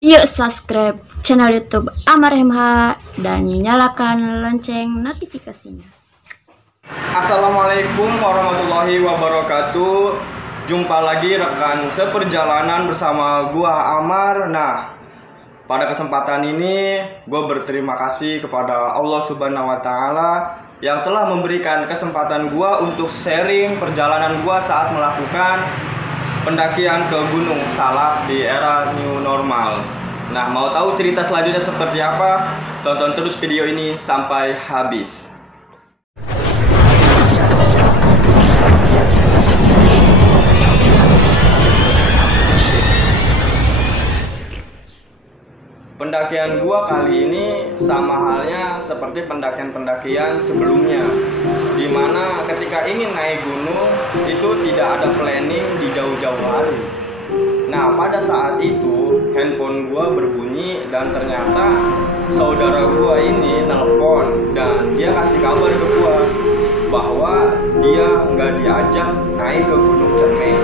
Yuk subscribe channel YouTube Amar MH dan nyalakan lonceng notifikasinya. Assalamualaikum warahmatullahi wabarakatuh. Jumpa lagi rekan seperjalanan bersama gua Amar. Nah, pada kesempatan ini gua berterima kasih kepada Allah Subhanahu wa taala yang telah memberikan kesempatan gua untuk sharing perjalanan gua saat melakukan pendakian ke Gunung Salak di era new normal. Nah, mau tahu cerita selanjutnya seperti apa? Tonton terus video ini sampai habis. Pendakian gua kali ini sama halnya seperti pendakian-pendakian sebelumnya, dimana ketika ingin naik gunung itu tidak ada planning di jauh-jauh hari. Nah, pada saat itu handphone gua berbunyi dan ternyata saudara gua ini nelpon dan dia kasih kabar ke gua bahwa dia nggak diajak naik ke Gunung Cermai.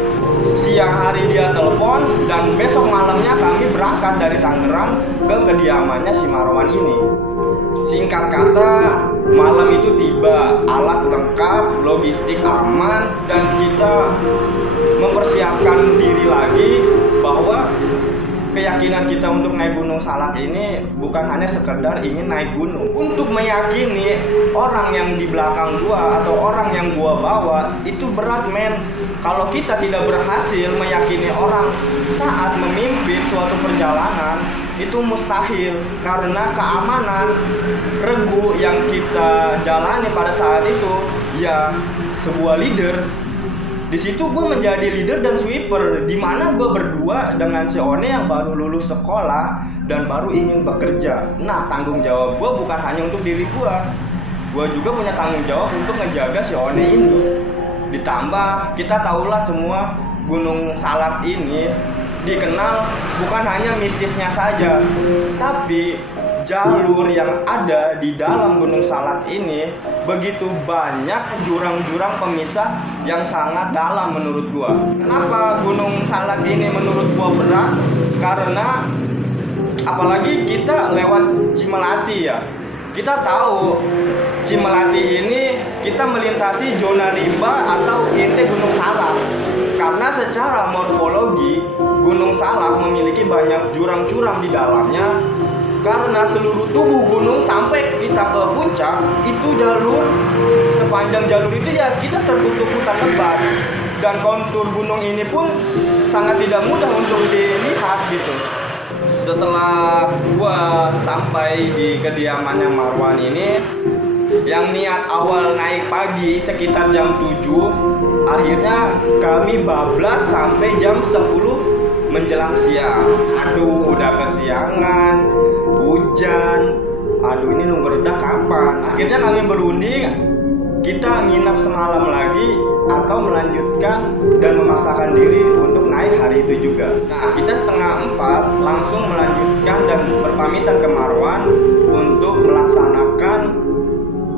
Siang hari dia telepon dan besok malamnya kami berangkat dari Tangerang ke kediamannya si Marwan ini. Singkat kata, malam itu tiba, alat lengkap, logistik aman, dan kita mempersiapkan diri lagi bahwa keyakinan kita untuk naik Gunung Salak ini bukan hanya sekedar ingin naik gunung. Untuk meyakini orang yang di belakang gua atau orang yang gua bawa itu berat, men. Kalau kita tidak berhasil meyakini orang saat memimpin suatu perjalanan, itu mustahil, karena keamanan regu yang kita jalani pada saat itu ya sebuah leader. Di situ gue menjadi leader dan sweeper, di mana gue berdua dengan si One yang baru lulus sekolah dan baru ingin bekerja. Nah, tanggung jawab gue bukan hanya untuk diri gue juga punya tanggung jawab untuk menjaga si One ini. Ditambah kita tahulah semua Gunung Salak ini dikenal bukan hanya mistisnya saja, tapi jalur yang ada di dalam Gunung Salak ini begitu banyak jurang-jurang pemisah yang sangat dalam menurut gua. Kenapa Gunung Salak ini menurut gua berat? Karena apalagi kita lewat Cimelati ya. Kita tahu Cimelati ini kita melintasi zona rimba atau inti Gunung Salak. Karena secara morfologi Gunung Salak memiliki banyak jurang-jurang di dalamnya. Karena seluruh tubuh gunung sampai kita ke puncak itu jalur, sepanjang jalur itu ya kita tertutup hutan lebat, dan kontur gunung ini pun sangat tidak mudah untuk dilihat gitu. Setelah gua sampai di kediamannya Marwan ini, yang niat awal naik pagi sekitar jam 7, akhirnya kami bablas sampai jam 10 menjelang siang. Aduh, udah kesiangan, hujan. Aduh, ini nunggu reda kapan? Akhirnya kami berunding, kita nginap semalam lagi atau melanjutkan dan memaksakan diri untuk naik hari itu juga. Nah, kita setengah 4 langsung melanjutkan dan berpamitan ke Marwan untuk melaksanakan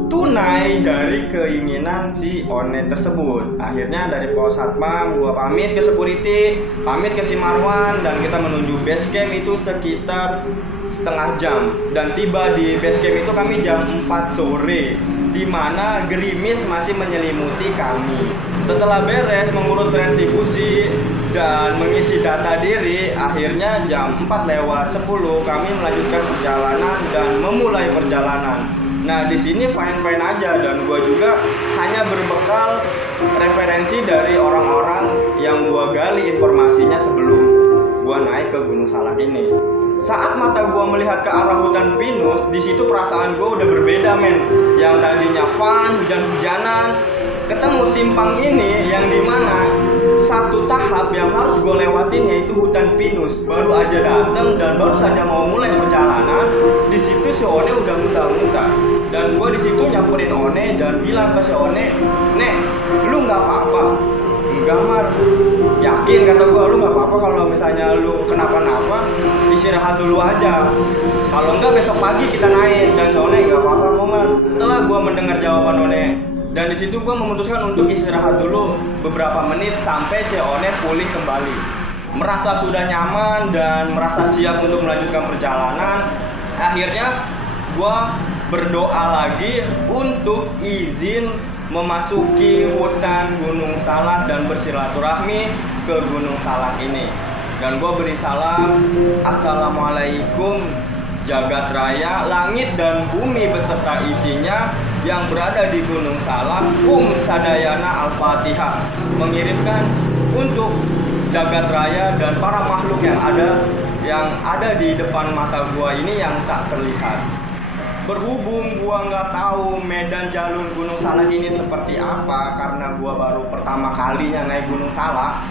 tunai dari keinginan si One tersebut. Akhirnya dari pos satpam gua pamit ke security, pamit ke si Marwan, dan kita menuju base camp itu sekitar setengah jam, dan tiba di base camp itu kami jam 4 sore, di mana gerimis masih menyelimuti kami. Setelah beres mengurus retribusi dan mengisi data diri, akhirnya jam 4:10 kami melanjutkan perjalanan dan memulai perjalanan. Nah, di sini fine-fine aja, dan gue juga hanya berbekal referensi dari orang-orang yang gue gali informasinya sebelum gue naik ke Gunung Salak ini. Saat mata gue melihat ke arah hutan pinus, di situ perasaan gue udah berbeda, men. Yang tadinya fun, hujan-hujanan, ketemu simpang ini yang dimana satu tahap yang harus gue lewatin yaitu hutan pinus. Baru aja dateng dan baru saja mau mulai perjalanan, di situ si One udah muntah-muntah. Dan gue di situ nyamperin One dan bilang ke si One, "Nek, lu nggak apa-apa?" "Enggak, Mar." "Yakin?" kata gue, "Lu nggak apa-apa, kalau misalnya lu kenapa-napa istirahat dulu aja. Kalau enggak besok pagi kita naik." Dan si One, "Nggak apa-apa, Mar." Setelah gue mendengar jawaban One, dan di situ gue memutuskan untuk istirahat dulu beberapa menit sampai si One pulih kembali. merasa sudah nyaman dan merasa siap untuk melanjutkan perjalanan, akhirnya gue berdoa lagi untuk izin memasuki hutan Gunung Salak dan bersilaturahmi ke Gunung Salak ini. Dan gue beri salam, Assalamualaikum jagat raya, langit dan bumi beserta isinya yang berada di Gunung Salak, sadayana al-fatihah. Mengirimkan untuk jagat raya dan para makhluk yang ada di depan mata gua ini yang tak terlihat. Berhubung gua nggak tahu medan jalur Gunung Salak ini seperti apa, karena gua baru pertama kalinya naik Gunung Salak,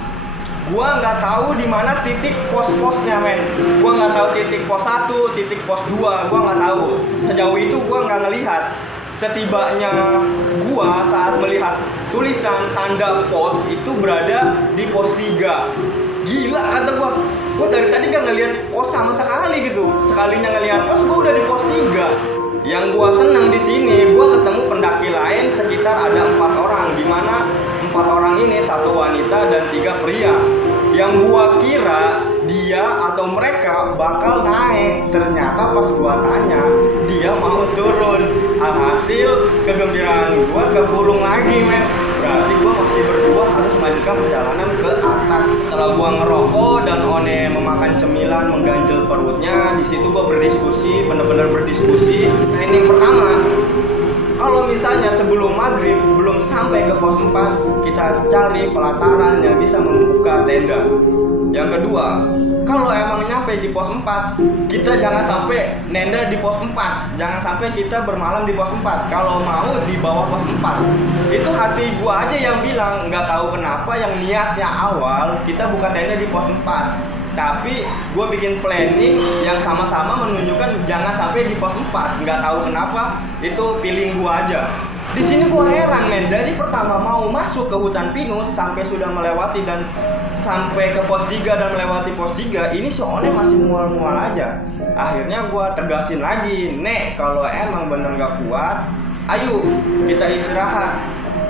gua nggak tahu di mana titik pos-posnya, men. Gua nggak tahu titik pos 1, titik pos 2, gua nggak tahu. Sejauh itu gua nggak ngelihat. Setibanya gua saat melihat tulisan tanda pos itu berada di pos 3. Gila kata gua dari tadi gak ngelihat pos sama sekali gitu. Sekalinya ngelihat pos gua udah di pos 3. Yang gua seneng di sini, gua ketemu pendaki lain sekitar ada 4 orang, di mana 4 orang ini 1 wanita dan 3 pria. Yang gua kira dia atau mereka bakal naik, ternyata pas gua tanya dia mau turun. Alhasil kegembiraan gua kegulung lagi, men. Berarti gua masih berdua harus melanjutkan perjalanan ke atas. Setelah gua ngerokok dan One memakan cemilan mengganjel perutnya, di situ gua berdiskusi, bener-bener berdiskusi. Planning pertama, kalau misalnya sebelum maghrib belum sampai ke pos 4, kita cari pelataran yang bisa membuka tenda. Yang kedua, kalau emang nyampe di pos 4, kita jangan sampai nenda di pos 4. Jangan sampai kita bermalam di pos 4. Kalau mau di bawah pos 4. Itu hati gua aja yang bilang, nggak tahu kenapa yang niatnya awal kita buka tenda di pos 4. Tapi gue bikin planning yang sama-sama menunjukkan jangan sampai di pos 4. Nggak tahu kenapa, itu feeling gue aja. Di sini gue heran, men. Dari pertama mau masuk ke hutan pinus sampai sudah melewati dan sampai ke pos 3 dan melewati pos 3, ini soalnya masih mual-mual aja. Akhirnya gue tegasin lagi, Nek, kalau emang bener nggak kuat, ayo kita istirahat.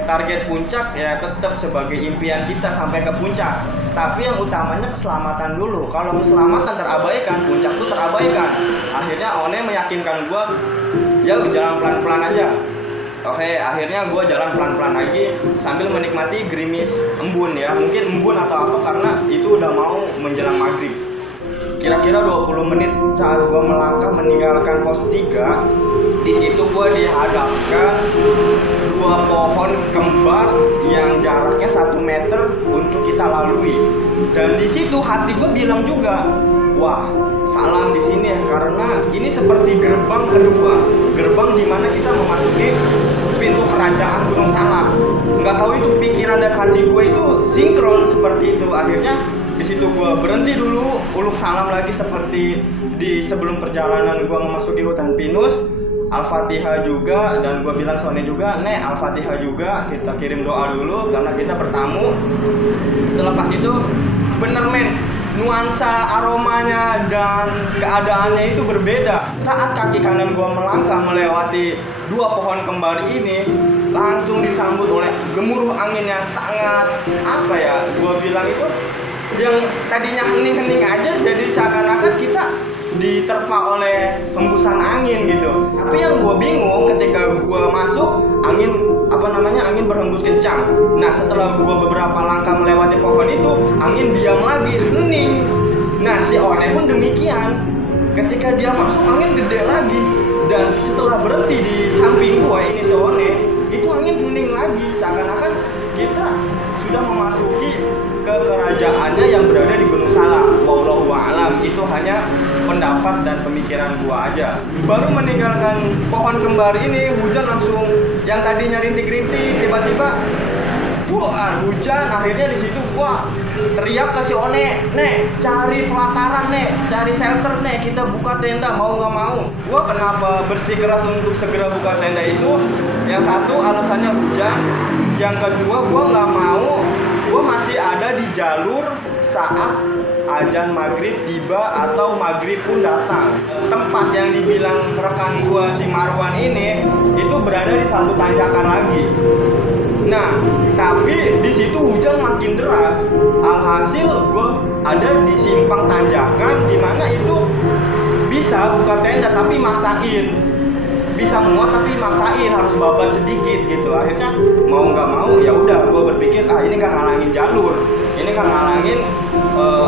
Target puncak ya tetap sebagai impian kita sampai ke puncak, tapi yang utamanya keselamatan dulu. Kalau keselamatan terabaikan, puncak itu terabaikan. Akhirnya One meyakinkan gue, ya jalan pelan-pelan aja. Oke, akhirnya gue jalan pelan-pelan lagi sambil menikmati gerimis embun ya. Mungkin embun atau apa karena itu udah mau menjelang maghrib. Kira-kira 20 menit saat gue melangkah meninggalkan pos 3, di situ gue dihadapkan 2 pohon kembar yang jaraknya 1 meter untuk kita lalui. Dan di situ hati gue bilang juga, wah, salam di sini ya, karena ini seperti gerbang kedua, gerbang dimana kita memasuki pintu kerajaan Gunung Salak. Nggak tahu itu pikiran dan hati gue itu sinkron seperti itu. Akhirnya di situ gue berhenti dulu, uluk salam lagi seperti di sebelum perjalanan gue memasuki hutan pinus. Al-Fatihah juga, dan gue bilang Sony juga, Nek, Al-Fatihah juga, kita kirim doa dulu karena kita bertamu. Selepas itu bener, men, nuansa aromanya dan keadaannya itu berbeda. Saat kaki kanan gue melangkah melewati 2 pohon kembar ini, langsung disambut oleh gemuruh angin yang sangat, apa ya, gue bilang itu yang tadinya hening-hening aja jadi seakan-akan kita diterpa oleh hembusan angin gitu. Tapi yang gue bingung ketika gue masuk, angin berhembus kencang. Nah, setelah gue beberapa langkah melewati pohon itu, angin diam lagi, hening. Nah, si One pun demikian. Ketika dia masuk, angin gede lagi. Dan setelah berhenti di samping gue ini si One, itu angin hening lagi. Seakan-akan kita sudah memasuki ke kerajaannya yang berada di Gunung Salak. Wallahu a'lam, itu hanya pendapat dan pemikiran gua aja. Baru meninggalkan pohon kembar ini, hujan langsung, yang tadinya rintik-rintik tiba-tiba hujan. Akhirnya di situ gua teriak ke si One, Nek, cari pelataran, Nek, cari shelter, Nek, kita buka tenda, mau nggak mau. Gua kenapa bersikeras untuk segera buka tenda itu? Yang satu alasannya hujan, yang kedua gua nggak mau, gua masih ada di jalur saat azan maghrib tiba atau maghrib pun datang. Tempat yang dibilang rekan gua si Marwan ini itu berada di satu tanjakan lagi. Nah, tapi di situ hujan makin deras. Alhasil gue ada di simpang tanjakan di mana itu bisa buka tenda tapi maksain. Bisa muat tapi maksain harus babat sedikit gitu. Akhirnya mau nggak mau ya udah gue berpikir ini kan ngalangin jalur, ini kan ngalangin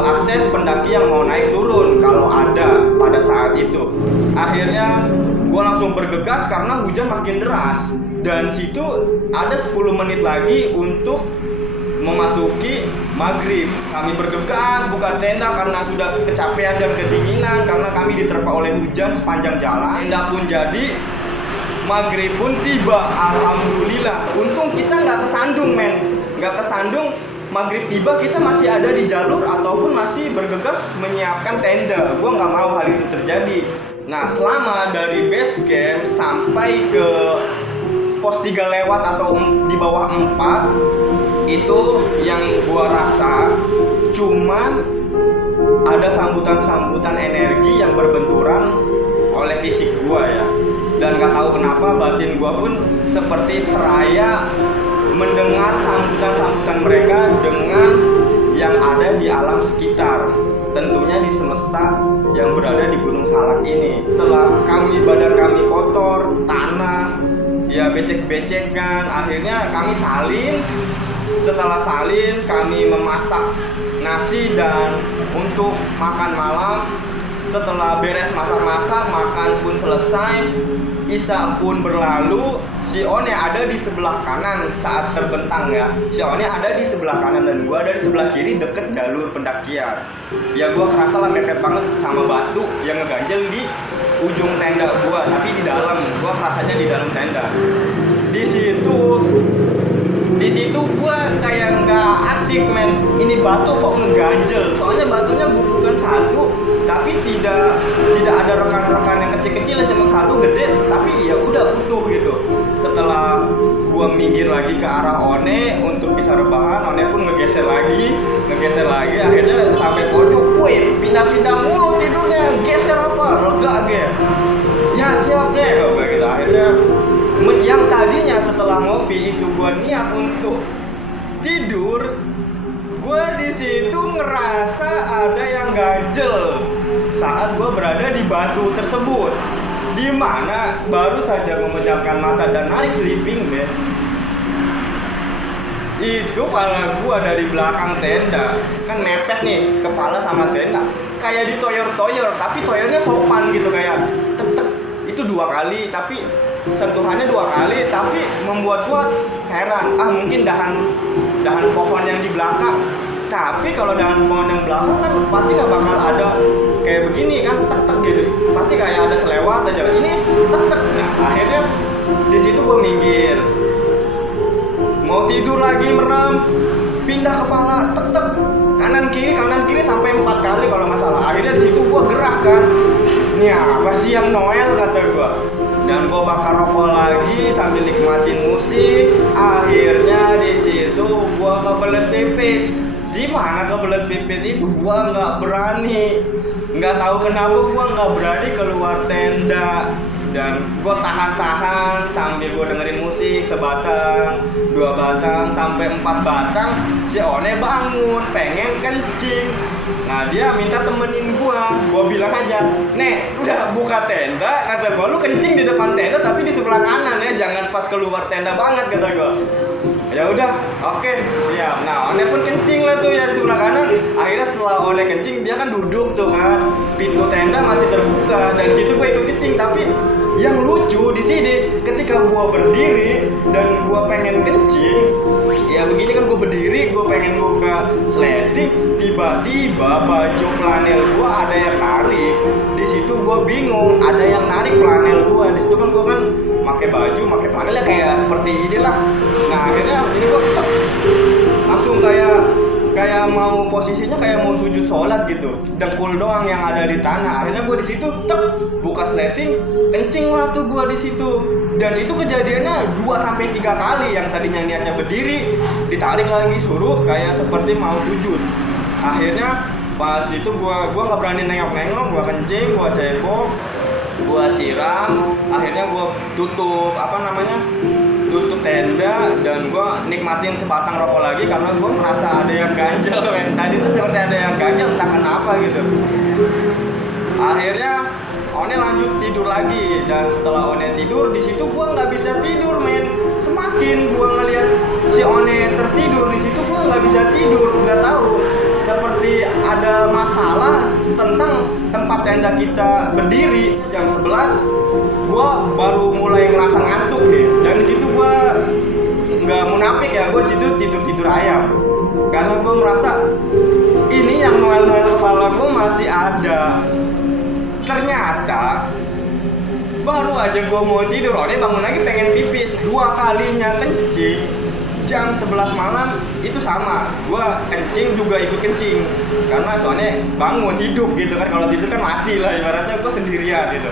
akses pendaki yang mau naik turun kalau ada pada saat itu. Akhirnya gue langsung bergegas karena hujan makin deras dan situ ada 10 menit lagi untuk memasuki maghrib. Kami bergegas buka tenda karena sudah kecapean dan kedinginan karena kami diterpa oleh hujan sepanjang jalan. Tenda pun jadi, maghrib pun tiba, alhamdulillah. Untung kita nggak kesandung men, nggak kesandung. Maghrib tiba kita masih ada di jalur ataupun masih bergegas menyiapkan tenda. Gua nggak mau hal itu terjadi. Nah, selama dari base camp sampai ke pos 3 lewat atau di bawah 4 itu yang gua rasa cuman ada sambutan-sambutan energi yang berbenturan oleh fisik gua ya. Dan gak tahu kenapa batin gua pun seperti seraya mendengar sambutan-sambutan mereka dengan yang ada di alam sekitar, tentunya di semesta yang berada di Gunung Salak ini. Setelah badan kami kotor, tanah ya becek-becekan, akhirnya kami salin. Setelah salin kami memasak nasi dan untuk makan malam. Setelah beres masak-masak, makan pun selesai, Isya pun berlalu. Si One ada di sebelah kanan saat terbentang ya. Si One ada di sebelah kanan dan gua ada di sebelah kiri deket jalur pendakian. Ya gua kerasa lah mepet banget sama batu yang ngeganjel di ujung tenda gua, tapi di dalam. Gua kerasanya di dalam tenda. Di situ gua kayak nggak asik men. Ini batu kok ngeganjel. Soalnya batunya bukan satu, tapi tidak ada rekan-rekan yang kecil-kecil, cuma satu gede, tapi ya udah utuh gitu. Setelah gua minggir lagi ke arah One untuk bisa rebahan, One pun ngegeser lagi, akhirnya sampai pojok, wih pindah-pindah mulu tidurnya, geser apa, lega ge. Ya siap deh, gitu. Akhirnya yang tadinya setelah ngopi itu gua niat untuk tidur, gue di situ ngerasa ada yang ganjel saat gue berada di batu tersebut, di mana baru saja memejamkan mata dan narik sleeping bag. Itu kepala gue dari belakang tenda kan mepet nih, kepala sama tenda kayak ditoyor-toyor, tapi toyornya sopan gitu, kayak tek-tek. Itu 2 kali, tapi sentuhannya 2 kali, tapi membuat gua heran. Mungkin dahan pohon yang di belakang. Tapi kalau dahan pohon yang belakang kan pasti nggak bakal ada kayak begini kan, tek-tek gitu. Pasti kayak ada selewat aja. Ini tek-tek. Nah, akhirnya di situ gua minggir. Mau tidur lagi merem, pindah kepala, tek-tek. Kanan kiri sampai 4 kali kalau nggak salah. Akhirnya di situ gua gerak kan. Ini apa sih yang Noel, kata gua. Dan gua bakar rokok lagi sambil nikmatin musik. Akhirnya di situ gua kebelet pipis. Di mana kebelet pipis itu gua nggak berani. Nggak tahu kenapa gua nggak berani keluar tenda. Dan gue tahan-tahan sambil gue dengerin musik sebatang, 2 batang, sampai 4 batang. Si One bangun, pengen kencing. Nah dia minta temenin gue bilang aja, "Nek, udah buka tenda," kata gue, "lu kencing di depan tenda tapi di sebelah kanan ya, jangan pas keluar tenda banget," kata gue. Ya udah, oke, siap. Nah One pun kencing lah tuh ya di sebelah kanan. Akhirnya setelah One kencing, dia kan duduk tuh kan, pintu tenda masih terbuka dan situ gue ikut kencing. Tapi yang lucu di sini, ketika gua berdiri dan gua pengen kencing, ya begini kan gua berdiri, gua pengen buka sleting, tiba-tiba baju flanel gua ada yang narik. Di situ gua bingung, ada yang narik flanel gua. Di situ kan gua kan pakai baju, pakai flanel ya kayak seperti inilah. Nah akhirnya ini gua langsung kayak mau posisinya kayak mau sujud sholat gitu, dengkul doang yang ada di tanah. Akhirnya gue di situ buka sleting, kencing lah tuh gue di situ. Dan itu kejadiannya 2-3 kali. Yang tadinya niatnya berdiri, ditarik lagi suruh kayak seperti mau sujud. Akhirnya pas itu gue nggak berani nengok-nengok, gue kencing, gue cebok. Gua siram, akhirnya gua tutup tutup tenda, dan gua nikmatin sebatang rokok lagi karena gua merasa ada yang ganjel men. Tadi tuh seperti ada yang ganjel, entah kenapa gitu. Akhirnya One lanjut tidur lagi, dan setelah One tidur di situ gua nggak bisa tidur men. Semakin gua ngeliat si One tertidur di situ, gua nggak bisa tidur, nggak tahu seperti ada masalah tentang tempat tenda kita berdiri. Jam 11 gua baru mulai ngerasa ngantuk deh, dan di situ gua nggak munafik ya, gua situ tidur ayam karena gua merasa ini yang noel kepala gua masih ada. Ternyata baru aja gue mau tidur, One bangun lagi pengen pipis. 2 kalinya kencing jam 11 malam itu sama. Gue kencing juga ikut kencing karena soalnya bangun hidup gitu kan. Kalau tidur kan mati lah ibaratnya, gue sendirian gitu.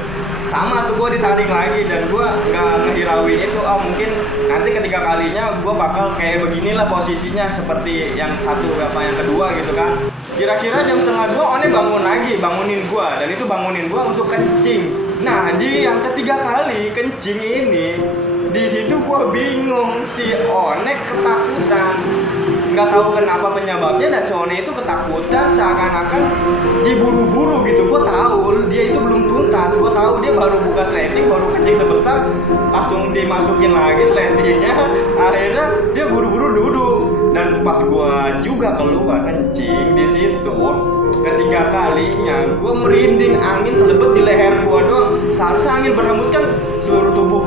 Sama tuh gue ditarik lagi, dan gue nggak ngehirauin itu. Oh mungkin nanti ketiga kalinya gue bakal kayak beginilah posisinya seperti yang yang kedua gitu kan. Kira-kira jam 1:30 One bangun lagi, bangunin gue, dan itu bangunin gue untuk kencing. Nah di yang ketiga kali kencing ini, di situ gue bingung, si One ketakutan, nggak tahu kenapa penyebabnya. Dan si One itu ketakutan seakan-akan diburu-buru gitu. Gue tahu dia itu belum tuntas, gue tahu dia baru buka sleting, baru kencing sebentar langsung dimasukin lagi sletingnya. Akhirnya dia buru-buru duduk, dan pas gue juga keluar kencing di situ ketiga kalinya, gue merinding, angin selebet di leher gue doang. Seharusnya angin berhembus kan seluruh tubuh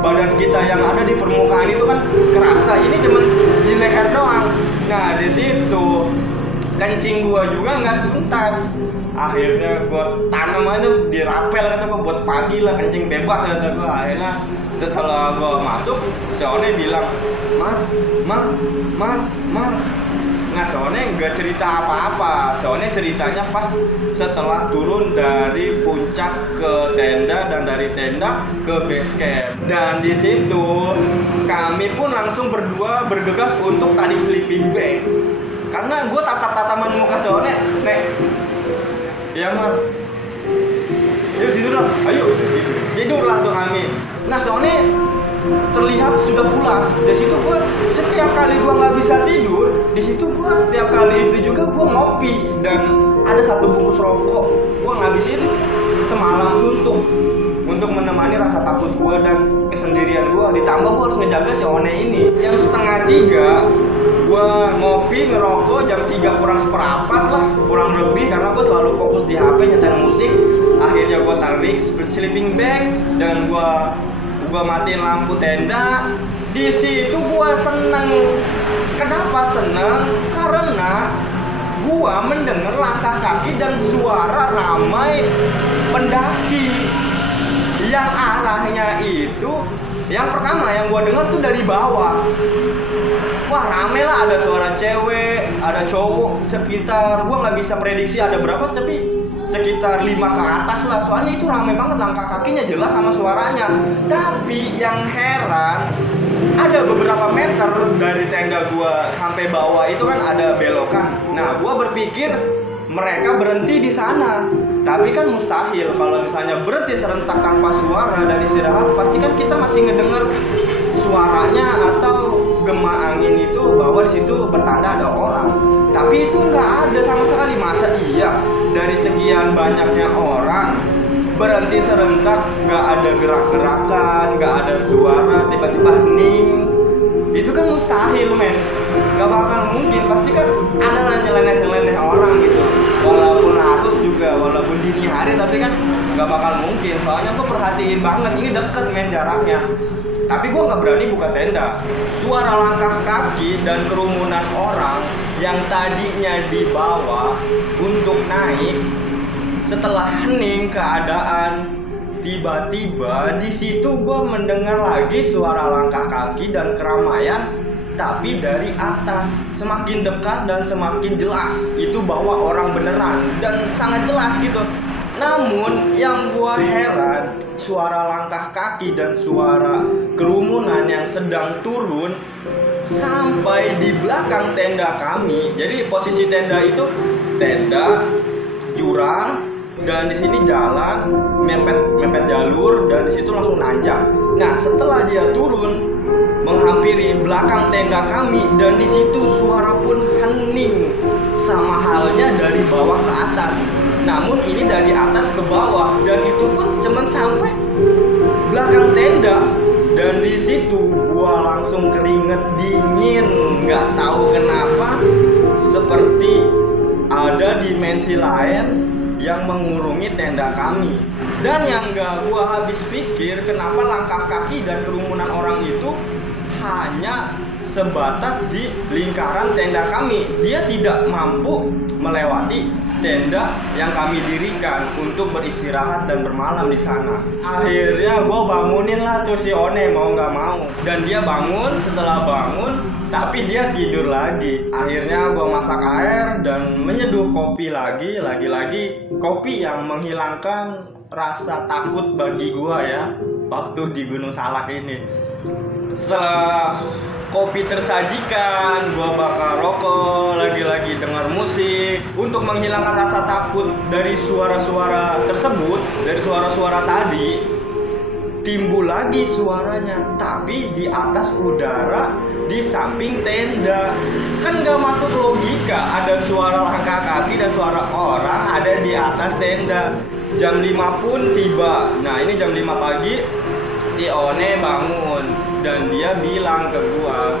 badan kita yang ada di permukaan itu kan kerasa, ini cuman di leher doang. Nah di situ kencing gua juga nggak tuntas. Akhirnya gua tanam aja di rapel, kata gua, buat pagi lah kencing bebas kata gua. Akhirnya setelah gua masuk, si One bilang, Mar. Nah si One nggak cerita apa-apa. Si One ceritanya pas setelah turun dari puncak ke tenda, dan dari tenda ke base camp. Dan di situ kami pun langsung berdua bergegas untuk tarik sleeping bag. Karena gue tatap-tatapan muka si One, Nek, ya Mar, yuk tidur lah, ayo tidurlah tuh kami. Nah si One terlihat sudah pulas. Di situ gue setiap kali gue nggak bisa tidur, di situ gue setiap kali itu juga gue ngopi, dan ada 1 bungkus rokok gue ngabisin semalam suntuk untuk menemani rasa takut gue dan kesendirian gue. Ditambah gue harus ngejaga si One ini. Jam 2:30 gue ngopi ngerokok, jam 3 kurang seperempat lah, kurang lebih, karena gue selalu fokus di HP nyetel musik. Akhirnya gue tarik sleeping bag, dan gue matiin lampu tenda. Di situ gua seneng. Kenapa seneng? Karena gua mendengar langkah kaki dan suara ramai pendaki yang arahnya itu, yang pertama yang gua dengar tuh dari bawah. Wah rame lah, ada suara cewek, ada cowok sekitar, gua nggak bisa prediksi ada berapa, tapi sekitar 5 ke atas lah. Soalnya itu rame banget, langkah kakinya jelas sama suaranya. Tapi yang heran, ada beberapa meter dari tenda gua sampai bawah itu kan ada belokan. Nah gua berpikir mereka berhenti di sana, tapi kan mustahil. Kalau misalnya berhenti serentak tanpa suara dan istirahat, pasti kan kita masih ngedenger suaranya atau gema angin itu bahwa di situ bertanda ada orang. Tapi itu nggak ada sama sekali. Masa iya dari sekian banyaknya orang berhenti serentak, nggak ada gerak-gerakan, nggak ada suara, tiba-tiba hening? Itu kan mustahil men, nggak bakal mungkin. Pasti kan ada lah nyeleneh orang gitu, walaupun larut juga, walaupun dini hari, tapi kan nggak bakal mungkin. Soalnya gue perhatiin banget, ini deket men jaraknya. Tapi gue nggak berani buka tenda. Suara langkah kaki dan kerumunan orang yang tadinya di bawah untuk naik, setelah hening keadaan, tiba-tiba di situ gue mendengar lagi suara langkah kaki dan keramaian, tapi dari atas. Semakin dekat dan semakin jelas itu bahwa orang beneran, dan sangat jelas gitu. Namun yang gua heran, suara langkah kaki dan suara kerumunan yang sedang turun sampai di belakang tenda kami. Jadi posisi tenda itu tenda, jurang, dan di sini jalan mepet jalur, dan di situ langsung nanjak. Nah, setelah dia turun menghampiri belakang tenda kami, dan di situ suara pun hening, sama halnya dari bawah ke atas. Namun ini dari atas ke bawah, dan itu pun cuman sampai belakang tenda. Dan di situ gua langsung keringet dingin, nggak tahu kenapa, seperti ada dimensi lain yang mengurungi tenda kami. Dan yang nggak gua habis pikir, kenapa langkah kaki dan kerumunan orang itu hanya sebatas di lingkaran tenda kami. Dia tidak mampu melewati tenda yang kami dirikan untuk beristirahat dan bermalam di sana. Akhirnya gue bangunin lah tuh si One, mau nggak mau. Dan dia bangun, setelah bangun tapi dia tidur lagi. Akhirnya gue masak air dan menyeduh kopi lagi kopi yang menghilangkan rasa takut bagi gue ya waktu di Gunung Salak ini. Setelah kopi tersajikan, gua bakar rokok, lagi-lagi dengar musik untuk menghilangkan rasa takut dari suara-suara tersebut, dari suara-suara tadi. Timbul lagi suaranya, tapi di atas udara, di samping tenda. Kan gak masuk logika, ada suara langkah kaki dan suara orang ada di atas tenda. Jam 5 pun tiba. Nah, ini jam 5 pagi si One bangun dan dia bilang ke gua,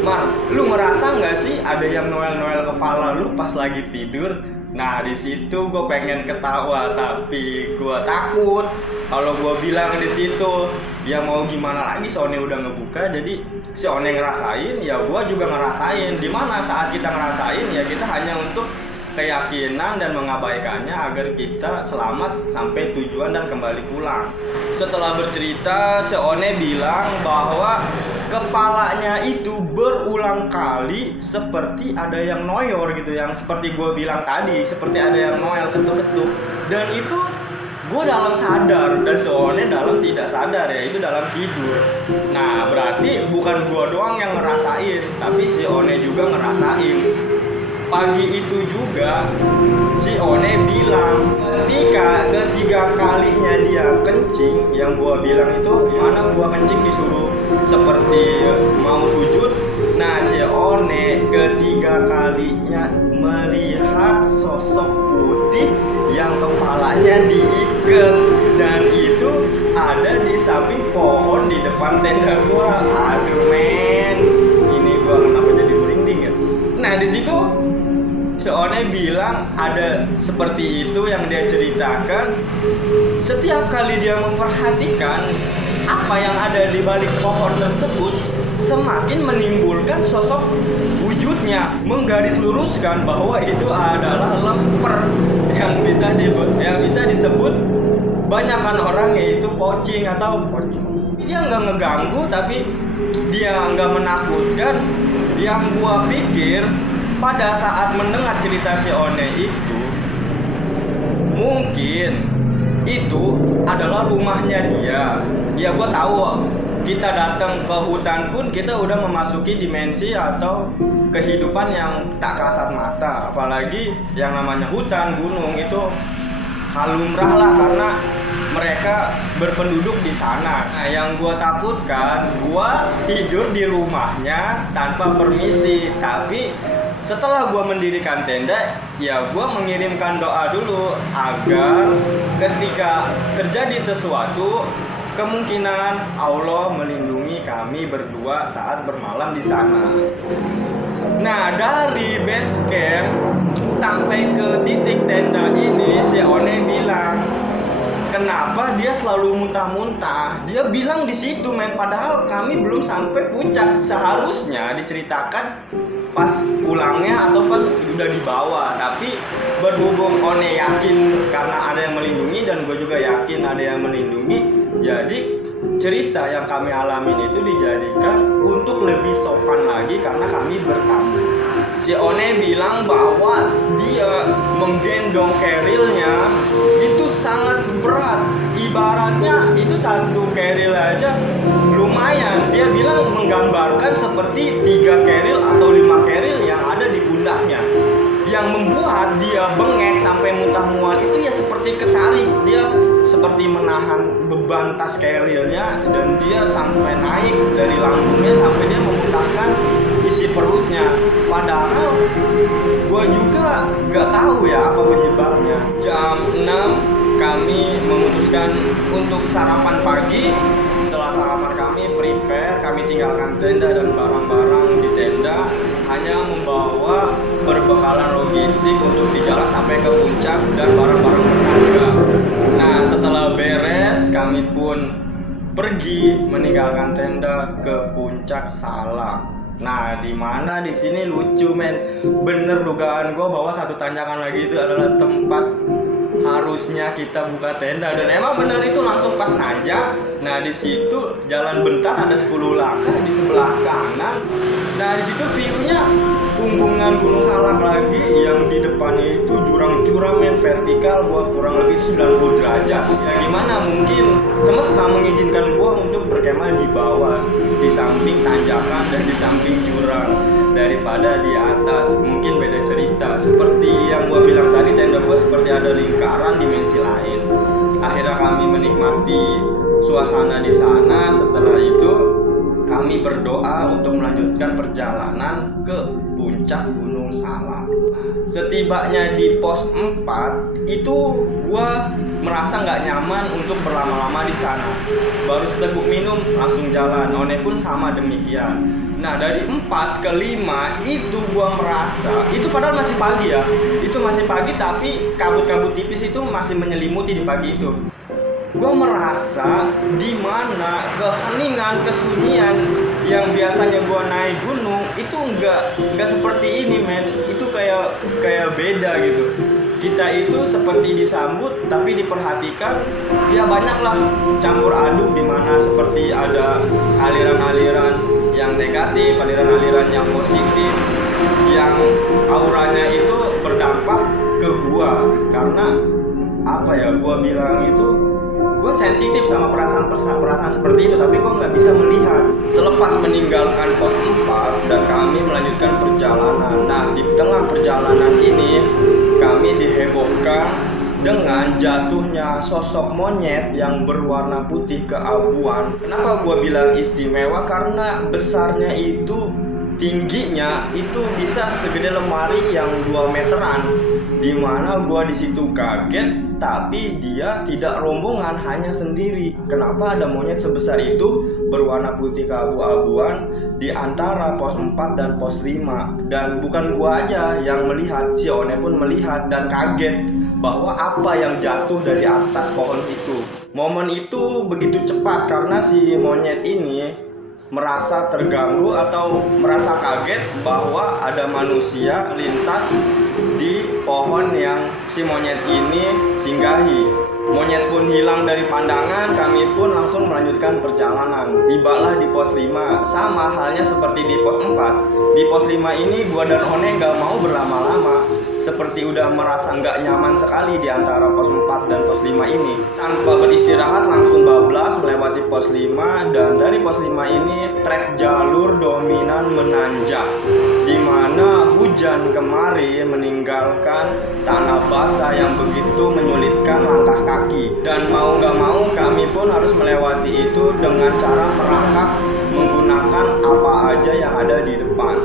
"Mar, lu ngerasa nggak sih ada yang noel-noel kepala lu pas lagi tidur?" Nah, di situ gue pengen ketawa, tapi gue takut kalau gue bilang di situ, dia mau gimana lagi, si One udah ngebuka, jadi si One ngerasain, ya gue juga ngerasain. Dimana saat kita ngerasain, ya kita hanya untuk keyakinan dan mengabaikannya agar kita selamat sampai tujuan dan kembali pulang. Setelah bercerita, si One bilang bahwa kepalanya itu berulang kali seperti ada yang noyor gitu, yang seperti gue bilang tadi, seperti ada yang noel ketuk-ketuk. Dan itu gue dalam sadar dan si One dalam tidak sadar, ya itu dalam tidur. Nah, berarti bukan gue doang yang ngerasain, tapi si One juga ngerasain. Pagi itu juga si One bilang ketika ketiga kalinya dia kencing, yang gua bilang itu mana gua kencing disuruh seperti mau sujud. Nah, si One ketiga kalinya melihat sosok putih yang kepalanya diikat, dan itu ada di samping pohon di depan tenda gua. Aduh men, ini gua kenapa jadi merinding ya. Nah, di situ si One bilang ada seperti itu yang dia ceritakan. Setiap kali dia memperhatikan apa yang ada di balik pohon tersebut, semakin menimbulkan sosok wujudnya, menggaris-luruskan bahwa itu adalah lemper yang bisa disebut banyakkan orang, yaitu pocing atau pocong. Dia nggak ngeganggu, tapi dia nggak menakutkan. Yang gua pikir pada saat mendengar cerita si One itu, mungkin itu adalah rumahnya dia. Ya, gue tahu kita datang ke hutan pun kita udah memasuki dimensi atau kehidupan yang tak kasat mata. Apalagi yang namanya hutan, gunung itu halumrah lah karena mereka berpenduduk di sana. Nah, yang gue takutkan, gue tidur di rumahnya tanpa permisi, tapi setelah gue mendirikan tenda, ya gue mengirimkan doa dulu agar ketika terjadi sesuatu, kemungkinan Allah melindungi kami berdua saat bermalam di sana. Nah, dari base camp sampai ke titik tenda ini, si One bilang, kenapa dia selalu muntah-muntah? Dia bilang di situ, men, padahal kami belum sampai puncak. Seharusnya diceritakan pas pulangnya atau kan udah dibawa, tapi berhubung One yakin karena ada yang melindungi dan gue juga yakin ada yang melindungi, jadi cerita yang kami alamin itu dijadikan untuk lebih sopan lagi karena kami bertamu. Si One bilang bahwa dia menggendong kerilnya itu sangat berat, ibaratnya itu satu keril aja lumayan. Dia bilang menggambarkan seperti 3 keril atau 5 keril yang ada di pundaknya. yang membuat dia bengek sampai muntah mual itu ya seperti ketarik, dia seperti menahan beban tas carrier-nya dan dia sampai naik dari lambungnya sampai dia memuntahkan isi perutnya. Padahal gue juga gak tahu ya apa penyebabnya. Jam 6 kami memutuskan untuk sarapan pagi. Setelah sarapan kami prepare, kami tinggalkan tenda dan barang-barang di tenda, hanya membawa berbekalan logistik untuk di jalan sampai ke puncak dan barang-barang berharga. Nah, setelah beres kami pun pergi meninggalkan tenda ke puncak Salak. Nah, di mana di sini lucu men, bener dugaan gue bahwa satu tanjakan lagi itu adalah tempat harusnya kita buka tenda, dan emang bener itu langsung pas nanjak. Nah, di situ jalan bentar ada 10 langkah di sebelah kanan. Nah, di situ view-nya punggungan Gunung Salak lagi, yang di depannya itu jurang-jurang yang vertikal buat kurang lebih 90 derajat. Ya gimana mungkin semesta mengizinkan gua untuk berkemah di bawah, di samping tanjakan dan di samping jurang daripada di atas. Mungkin beda cerita. Seperti yang gua bilang tadi, tenda gua seperti ada lingkaran dimensi lain. Akhirnya kami menikmati suasana di sana. Setelah itu kami berdoa untuk melanjutkan perjalanan ke puncak Gunung Salak. Setibanya di pos 4 itu gua merasa nggak nyaman untuk berlama-lama di sana. Baru seteguk minum langsung jalan. One pun sama demikian. Nah, dari 4 ke 5 itu gua merasa, itu padahal masih pagi ya, itu masih pagi tapi kabut-kabut tipis itu masih menyelimuti di pagi itu. Gua merasa di mana keheningan, kesunyian yang biasanya gua naik gunung itu nggak seperti ini men. Itu kayak beda gitu. Kita itu seperti disambut tapi diperhatikan, ya banyaklah campur aduk, di mana seperti ada aliran-aliran yang negatif, aliran-aliran yang positif, yang auranya itu berdampak ke gua. Karena apa ya, gua bilang itu gue sensitif sama perasaan seperti itu, tapi gue nggak bisa melihat. Selepas meninggalkan pos 4 dan kami melanjutkan perjalanan. Nah, di tengah perjalanan ini kami dihebohkan dengan jatuhnya sosok monyet yang berwarna putih keabuan. Kenapa gue bilang istimewa? Karena besarnya itu, tingginya itu bisa segede lemari yang 2 meteran. Dimana gua di situ kaget, tapi dia tidak rombongan, hanya sendiri. Kenapa ada monyet sebesar itu berwarna putih keabu-abuan di antara pos 4 dan pos 5? Dan bukan gua aja yang melihat, si One pun melihat dan kaget bahwa apa yang jatuh dari atas pohon itu. Momen itu begitu cepat karena si monyet ini merasa terganggu atau merasa kaget bahwa ada manusia lintas di pohon yang si monyet ini singgahi. Monyet pun hilang dari pandangan, kami pun langsung melanjutkan perjalanan. Tibalah di pos 5, sama halnya seperti di pos 4. Di pos 5 ini gua dan One gak mau berlama-lama, seperti udah merasa nggak nyaman sekali di antara pos 4 dan pos 5 ini. Tanpa beristirahat langsung bablas melewati pos 5, dan dari pos 5 ini trek jalur dominan menanjak, di mana hujan kemarin meninggalkan tanah basah yang begitu menyulitkan langkah kaki. Dan mau nggak mau kami pun harus melewati itu dengan cara merangkak menggunakan apa aja yang ada di depan.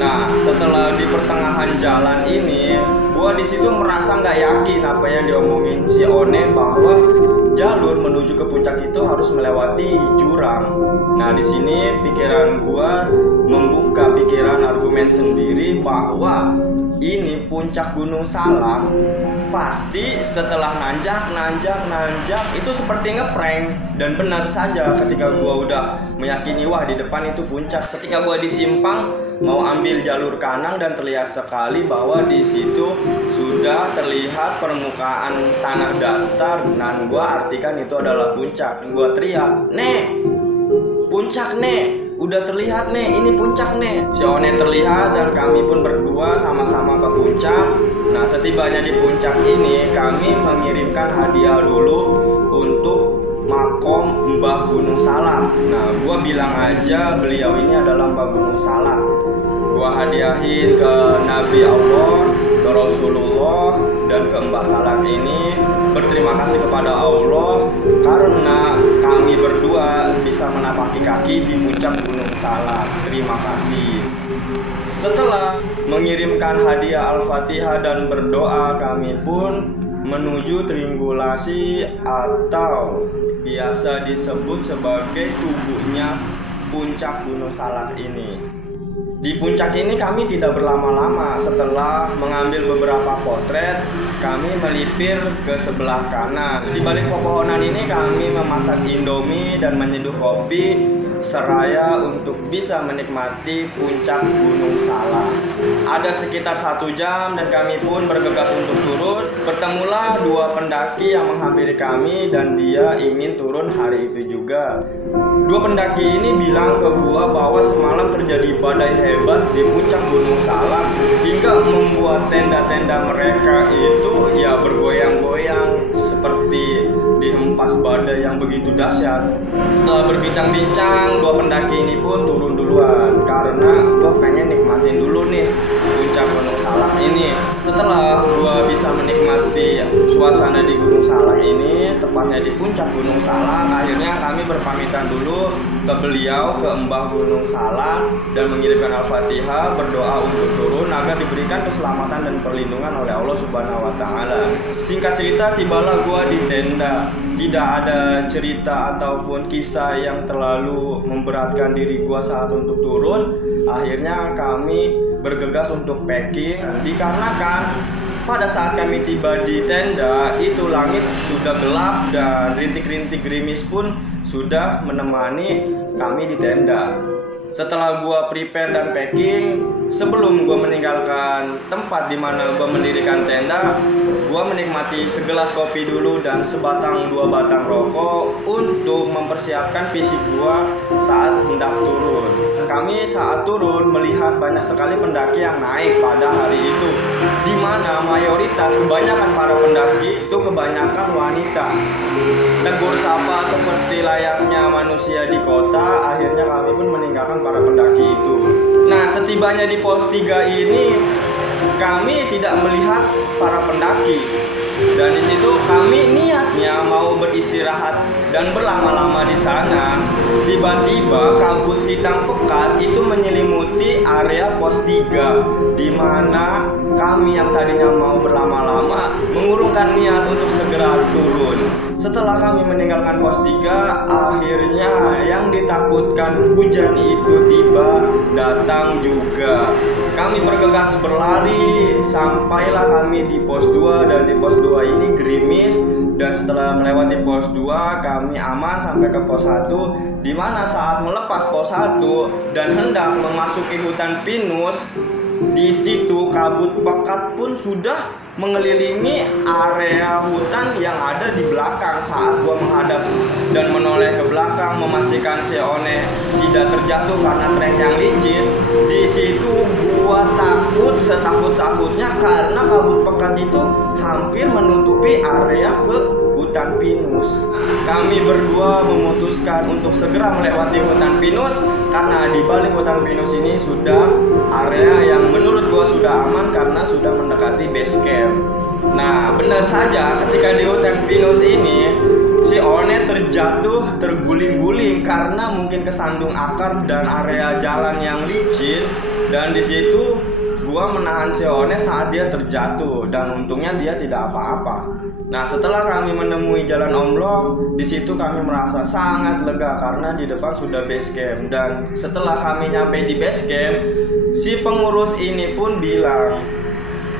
Nah, setelah di pertengahan jalan ini, gua di situ merasa nggak yakin apa yang diomongin si One bahwa jalur menuju ke puncak itu harus melewati jurang. Nah, di sini pikiran gua membuka pikiran argumen sendiri bahwa ini puncak Gunung Salak pasti setelah nanjak itu seperti ngeprank. Dan benar saja, ketika gua udah meyakini wah di depan itu puncak, ketika gua disimpang mau ambil jalur kanan dan terlihat sekali bahwa di situ sudah terlihat permukaan tanah datar, dan gua artikan itu adalah puncak. Gua teriak, "Nek, puncak nek, udah terlihat nek, ini puncak nek." Si One terlihat dan kami pun berdua sama-sama ke puncak. Nah, setibanya di puncak ini kami mengirimkan hadiah dulu untuk makom Mbah Gunung Salak. Nah, gua bilang aja beliau ini adalah Mbah Gunung Salak. gua hadiahin ke Nabi Allah, ke Rasulullah, dan ke Mbah Salak ini. Berterima kasih kepada Allah karena kami berdua bisa menapaki kaki di puncak Gunung Salak. Terima kasih. Setelah mengirimkan hadiah Al-Fatihah dan berdoa, kami pun menuju triangulasi atau biasa disebut sebagai tubuhnya puncak Gunung Salak ini. Di puncak ini kami tidak berlama-lama. Setelah mengambil beberapa potret, kami melipir ke sebelah kanan. Di balik pepohonan ini kami memasak Indomie dan menyeduh kopi seraya untuk bisa menikmati puncak Gunung Salak. Ada sekitar 1 jam dan kami pun bergegas untuk turun. Bertemulah 2 pendaki yang menghampiri kami dan dia ingin turun hari itu juga. 2 pendaki ini bilang ke gua bahwa semalam terjadi badai hebat di puncak Gunung Salak hingga membuat tenda-tenda mereka itu ya bergoyang-goyang seperti dihempas badai yang begitu dahsyat. Setelah berbincang-bincang, 2 pendaki ini pun turun duluan karena gua pengen nikmatin dulu nih puncak Gunung Salak ini. Setelah gua bisa menikmati suasana di Gunung Salak ini, tepatnya di puncak Gunung Salak, akhirnya kami berpamitan dulu ke beliau, ke Mbah Gunung Salak, dan mengirimkan Al-Fatihah, berdoa untuk turun agar diberikan keselamatan dan perlindungan oleh Allah Subhanahu wa Ta'ala. Singkat cerita, tibalah gua di tenda. Tidak ada cerita ataupun kisah yang terlalu memberatkan diri gua saat untuk turun. Akhirnya kami bergegas untuk packing, dikarenakan pada saat kami tiba di tenda itu langit sudah gelap dan rintik-rintik gerimis pun sudah menemani kami di tenda. Setelah gua prepare dan packing, sebelum gua meninggalkan tempat di mana gua mendirikan tenda, gua menikmati segelas kopi dulu dan sebatang 2 batang rokok untuk mempersiapkan fisik gua saat hendak turun. Kami saat turun melihat banyak sekali pendaki yang naik pada hari itu, di mana mayoritas kebanyakan para pendaki itu kebanyakan wanita. Tegur sapa seperti layaknya manusia di kota, akhirnya kami pun meninggalkan para pendaki itu. Nah, setibanya di pos 3 ini kami tidak melihat para pendaki. Dan di situ kami niatnya mau beristirahat dan berlama-lama di sana. Tiba-tiba kabut hitam pekat itu menyelimuti area pos 3, di mana kami yang tadinya mau berlama-lama mengurungkan niat untuk segera turun. Setelah kami meninggalkan pos 3, akhirnya yang ditakutkan hujan itu tiba datang juga. Kami bergegas berlari, sampailah kami di pos 2, dan di pos 2 ini gerimis. Dan setelah melewati pos 2, kami aman sampai ke pos 1, di mana saat melepas pos 1 dan hendak memasuki hutan pinus, di situ kabut pekat pun sudah mengelilingi area hutan yang ada di belakang. Saat gua menghadap dan menoleh ke belakang memastikan si One tidak terjatuh karena trek yang licin, di situ gua takut setakut-takutnya karena kabut pekat itu hampir menutupi area ke hutan pinus. Kami berdua memutuskan untuk segera melewati hutan pinus karena di balik hutan pinus ini sudah area yang menurut gua sudah aman karena sudah mendekati base camp. Nah, benar saja ketika di hutan pinus ini si One terjatuh terguling-guling karena mungkin kesandung akar dan area jalan yang licin, dan di situ gua menahan si One saat dia terjatuh dan untungnya dia tidak apa-apa. Nah, setelah kami menemui jalan omblong, di situ kami merasa sangat lega karena di depan sudah base camp. Dan setelah kami nyampe di base camp, si pengurus ini pun bilang,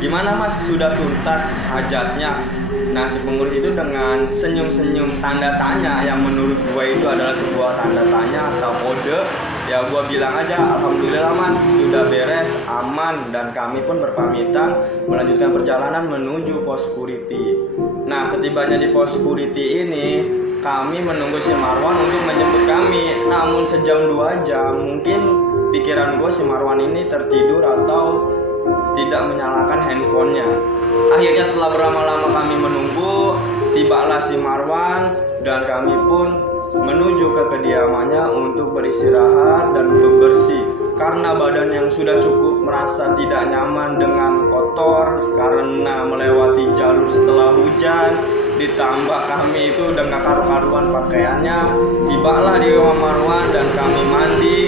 "Gimana Mas, sudah tuntas hajatnya?" Nah, si pengurus itu dengan senyum-senyum tanda tanya yang menurut gue itu adalah sebuah tanda tanya atau kode. Ya gue bilang aja, "Alhamdulillah Mas, sudah beres, aman." Dan kami pun berpamitan melanjutkan perjalanan menuju pos security. Nah, setibanya di pos security ini, kami menunggu si Marwan untuk menjemput kami. Namun sejam 2 jam, mungkin pikiran gue si Marwan ini tertidur atau tidak menyalakan handphonenya. Akhirnya setelah berlama-lama kami menunggu, tibalah si Marwan dan kami pun menuju ke kediamannya untuk beristirahat dan bebersih. karena badan yang sudah cukup merasa tidak nyaman dengan kotor karena melewati jalur setelah hujan, ditambah kami itu dengan karu-karuan pakaiannya, tibalah di rumah Marwan dan kami mandi,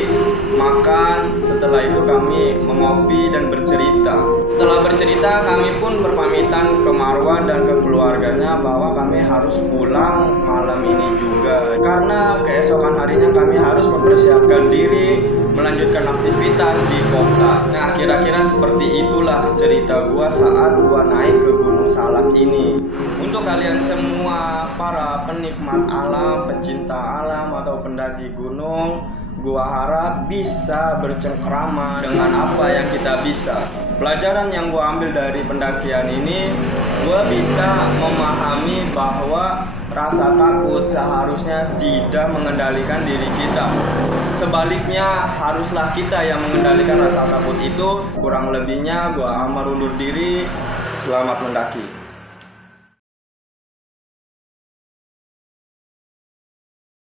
makan. Setelah itu kami mengopi dan bercerita. Setelah bercerita, kami pun berpamitan ke Marwan dan ke keluarganya bahwa kami harus pulang malam ini juga, karena keesokan harinya kami harus mempersiapkan diri melanjutkan aktivitas di kota. Nah, kira-kira seperti itulah cerita gua saat gua naik ke Gunung Salak ini. Untuk kalian semua para penikmat alam, pecinta alam atau pendaki gunung, gua harap bisa bercengkrama dengan apa yang kita bisa. Pelajaran yang gua ambil dari pendakian ini, gua bisa memahami bahwa rasa takut seharusnya tidak mengendalikan diri kita. Sebaliknya, haruslah kita yang mengendalikan rasa takut itu. Kurang lebihnya, gua Amar undur diri. Selamat mendaki.